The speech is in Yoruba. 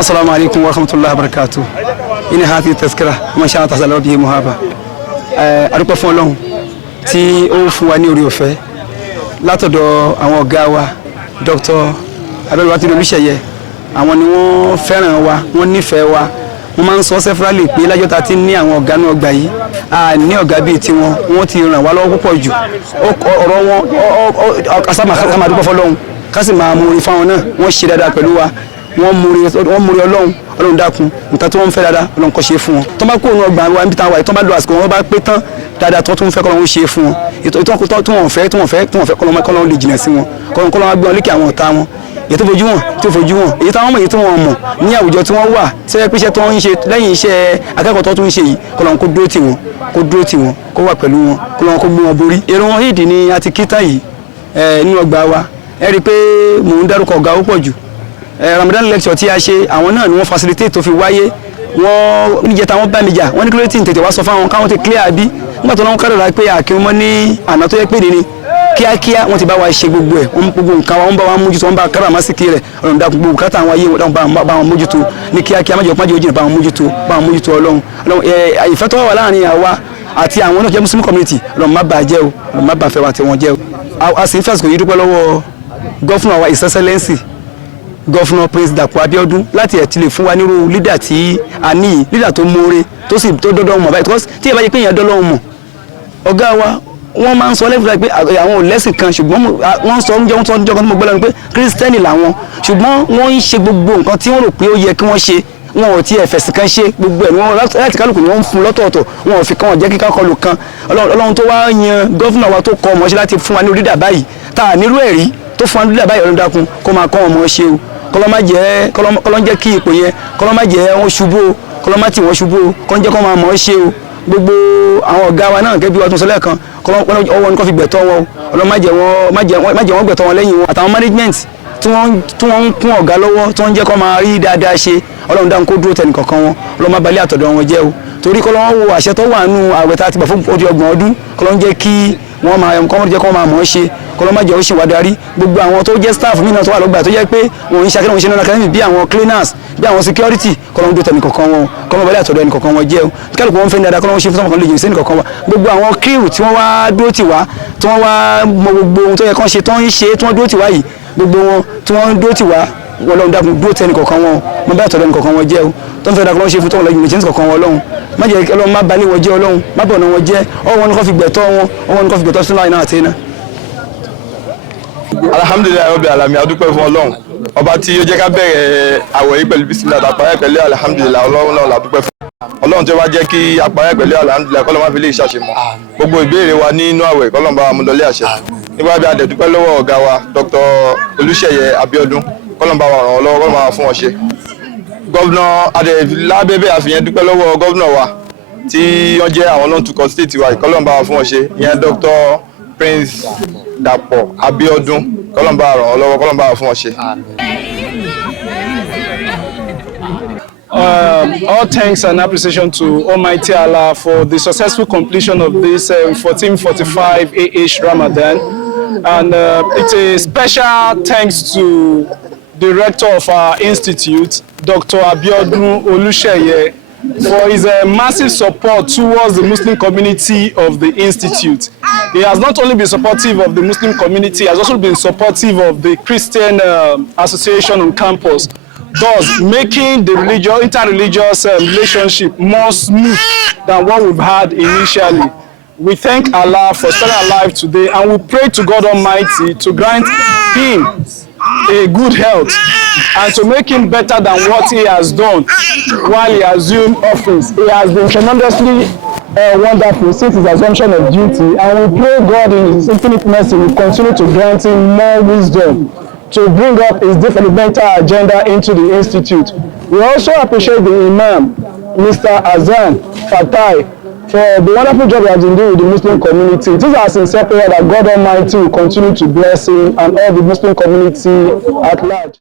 السلام عليكم ورحمة الله وبركاته. إن هذه التذكرة ما شاء الله تعالى به مهابة. أروح فلون تي أو فواني وريوفه. لا تدو أو غاوا دكتور أبل واتي لولشيء. àwọn ni wọ́n fẹ́ràn wa wọ́n nífẹ̀ẹ́ wa wọ́n máa ń sọ severally pé lájọ́ ta ti ní àwọn ọ̀gá náà gbà yìí ní ọ̀gá bíi tiwọn wọ́n ti ràn wá lọ́wọ́ púpọ̀ jù ọ̀rọ̀ wọn asama kama dúpẹ́ fọ́lọ́run ká sì máa múri fáwọn náà wọ́n ṣe dáadáa pẹ̀lú wa wọ́n múri Ọlọ́run dákun nǹkan tí wọ́n ń fẹ́ dáadáa Ọlọ́run kó ṣe fún wọn tó bá kó òun ọgbà wa níbi táwọn wà tó bá lo àsìkò wọn bá pé tán dáadáa tó tún fẹ́ kọ́lọ́run ṣe fún wọn ètò tí wọ́n fẹ́ kọ́lọ́run lè jìnà sí wọn kọ́lọ́run gbé wọn lékè àwọn ọ̀tá wọn èyí tó fojú wọn èyí táwọn mọ̀ èyí tí wọ́n mọ̀ ní àwùjọ tí wọ́n wà tí wọ́n pèsè tó ń ṣe lẹ́yìn iṣẹ́ akẹ́kọ̀ọ́ tó tún ń ṣe yìí kọ́lọ́run kó dúró tì wọ́n kó wà pẹ̀lú wọn kọ́lọ́run kó gbé wọn borí. èrò wọn hídì ni a ti kíta yìí nínú ọgbà wa ẹ rí i pé mò ń dárúkọ ọ̀gá ó pọ̀ jù Ramadan lecture tí a ṣe àwọn náà ni wọ́n facilitate tó fi wáyé wọ́n níjẹta wọ́n bá mi jà wọ́n ní kí ló ti tètè wá sọ fáwọn káwọn ti clear bí nígbà tó lọ́wọ́ kárọ̀lá pé àkínmọ́ ní àná tó yẹ pé nìní kíákíá wọ́n ti bá wa ṣe gbogbo ẹ̀ wọ́n gbogbo nǹkan wọ́n bá wa mójútó wọ́n bá káràmásìkì rẹ̀ Ọlọ́run dákun gbogbo kátà àwọn ayé wọn bá wọn mójútó ní kíákíá májò jìnnà bá wọn mójútó Ọlọ́run ìfẹ́ tó wà láàrin àwa àti àwọn náà jẹ́ Muslim community Ọlọ́run má bà jẹ́ o Ọlọ́run má bà fẹ́ wa tí wọ́n jẹ́ o a sì ń fẹ́sùn yìí dúpẹ́ lọ́wọ́ gọ́fúnà wa His Excellency gọ́fúnà Prince Dàpọ̀ Abíọ́dún láti ẹ̀ ti lè fún wa nírú lídà tí a ní lídà tó mọ́re tó sì tó dọ́dọ́ mọ̀ báyìí tí ẹ bá yẹ pé èèyàn dọ́lọ́ mọ̀ ọ̀gá wa wọ́n máa ń sọ lẹ́fún pé àwọn ò lẹ́sìn kan ṣùgbọ́n wọ́n sọ oúnjẹ tó ń gbọ́ lẹ́nu pé kírísítẹ́nì làwọn ṣùgbọ́n wọ́n ń ṣe gbogbo nǹkan tí wọ́n rò pé ó yẹ kí wọ́n ṣe wọn ò tiẹ̀ fẹ̀sìn kan ṣe gbogbo ẹ̀ wọn láti kálukú ni wọ́n ń fún lọ́tọ̀ọ̀tọ̀ wọn ò fi kan jẹ́ kíkà kọlù kan Ọlọ́run tó wá yan gọ́fúnà wa tó kọ́ ọmọ ṣe láti fún wa ní orídà báyìí tá a nírú ẹ̀rí tó fún wa ní orídà báyìí Ọlọ́run dákun kó máa kọ́ ọmọ ṣe o kọ́lọ́ jẹ́ kí ipò yẹn kọ́lọ́ má jẹ́ wọn ṣubú o kọ́lọ́ má tì wọ́n ṣubú o kọ́lọ́ jẹ́ kó máa mọ̀ ọ́ ṣe o gbogbo àwọn ọ̀gá wa náà gẹ́gẹ́ bí wọ́n tún sọ lẹ́ẹ̀kan ọwọ́ ní kó fi gbẹ̀tọ́ wọn Ọlọ́run má jẹ́ wọ́n gbẹ̀tọ́ wọn lẹ́yìn wọn àtàwọn management tí wọ́n ń kún ọ̀gá lọ́wọ́ tí wọ́n jẹ́ kó máa rí dáadáa ṣe Ọlọ́run dáhùn kó dúró tẹnì kọ̀ọ̀kan wọn Ọlọ́run má balẹ̀ àtọ̀dọ̀ wọn jẹ́ o torí kọ́lọ́wọ́n wo àṣẹ tó wà nù àwẹ̀ tá a ti gbà fún odi ọgbọ̀n ọdún kọ́lọ́wọ́n jẹ́ kí wọ́n máa mọ̀ ọ́ ṣe kọ́lọ́mọ́ jẹ́ ó ṣe wá darí gbogbo àwọn tó jẹ́ staff mí náà tó wà lọ́gbà tó jẹ́ pé wọ́n ń ṣàkíyàn ṣe náà academy bí àwọn cleaners bí àwọn security kọ́lọ́mọ́ dó tẹnì kọ̀ọ̀kan wọn kọ́lọ́mọ́ balẹ̀ àtọ̀dọ̀ ẹnì kọ̀ọ̀kan wọn jẹ́ o kálukú wọn fẹ́ ní dáadáa kọ́lọ́mọ́ ṣe fún sọ́mọ́ kan lè jẹ́ sẹ́nì kọ̀ọ̀kan wa gbogbo àwọn crew tí wọ́n wá dúró tì wá tí wọ́n wá mọ gbogbo ohun tó yẹ kán ṣe tó ń ṣe tí wọ́n dúró tì wá yìí gbogbo wọn tí wọ́n dúró tì wá Ọlọ́run dákun dúró tẹnì kọ̀ọ̀kan wọn mọ bá àtọ̀dọ̀ ẹnì kọ̀ọ̀kan wọn jẹ́ o tó ń fẹ́ dákun lọ́wọ́ ṣe fún tó ń lọ yìí nìjẹ́ kọ̀ọ̀kan wọn Ọlọ́run má jẹ́ Ọlọ́run má balẹ̀ wọn jẹ́ Ọlọ́run má bọ̀ náà wọn jẹ́ ọwọ́ ní kó fi gbẹ̀tọ́ wọn ọwọ́ ní kó fi gbẹ̀tọ́ sínú àìná àti iná. Alhamdulilayi rabbil alamin adúpẹ́ fún Ọlọ́run ọba tí ó jẹ́ ká bẹ̀rẹ̀ àwẹ̀ yìí pẹ̀lú bisimilayi àpárẹ̀ pẹ̀lú alhamdulilayi Ọlọ́run náà la dúpẹ́ fún Ọlọ́run tí ó bá jẹ́ kí àpárẹ̀ pẹ̀lú alhamdulilayi kọ́lọ́ máa fi lè ṣàṣemọ́ gbogbo ìbéèrè wa nínú àwẹ̀ kọ́lọ́ bá wa mú lọlé àṣẹ nígbà bí a dẹ̀ dúpẹ́ lọ́wọ́ ọ̀gá wa Dr. Olúṣèyẹ Abíọ́dún kọ́lọ́ bá wa ràn wọ́n lọ́wọ́ kọ́lọ́ máa fún wọn ṣe gọ́vnà adẹ̀lábẹ́bẹ́ àfihàn dúpẹ́ lọ́wọ́ gọ́vnà wa tí wọ́n jẹ́ àwọn lọ́n tukọ̀ state wa kọ́lọ́ bá wa fún wọn ṣe ìyẹn Dr. Prince Dàpọ̀ Abíọ́dún kọ́lọ́n bá ràn wọ́n lọ́wọ́ kọ́lọ́n bá wà fún wọn ṣe. All thanks and appreciation to Almighty Allah for the successful completion of this 1445 AH Ramadan, and it's a special thanks to the rector of our institute, Dr. Abiodun Olusheye, for his massive support towards the Muslim community of the institute. He has not only been supportive of the Muslim community, he has also been supportive of the Christian association on campus, thus making the interreligious relationship more smooth than what we've had initially. We thank Allah for sparing alive today, and we pray to God Almighty to grant him a good health and to make him better than what he has done while he assumed office. He has been tremendously wonderful since his assumption of duty, and we pray God in his infinite mercy will continue to grant him more wisdom to bring up his developmental agenda into the institute. We also appreciate the Imam, Mr. Azan Fatai, for the wonderful job he has been doing with the Muslim community. It is our sincere prayer that God Almighty will continue to bless him and all the Muslim community at large.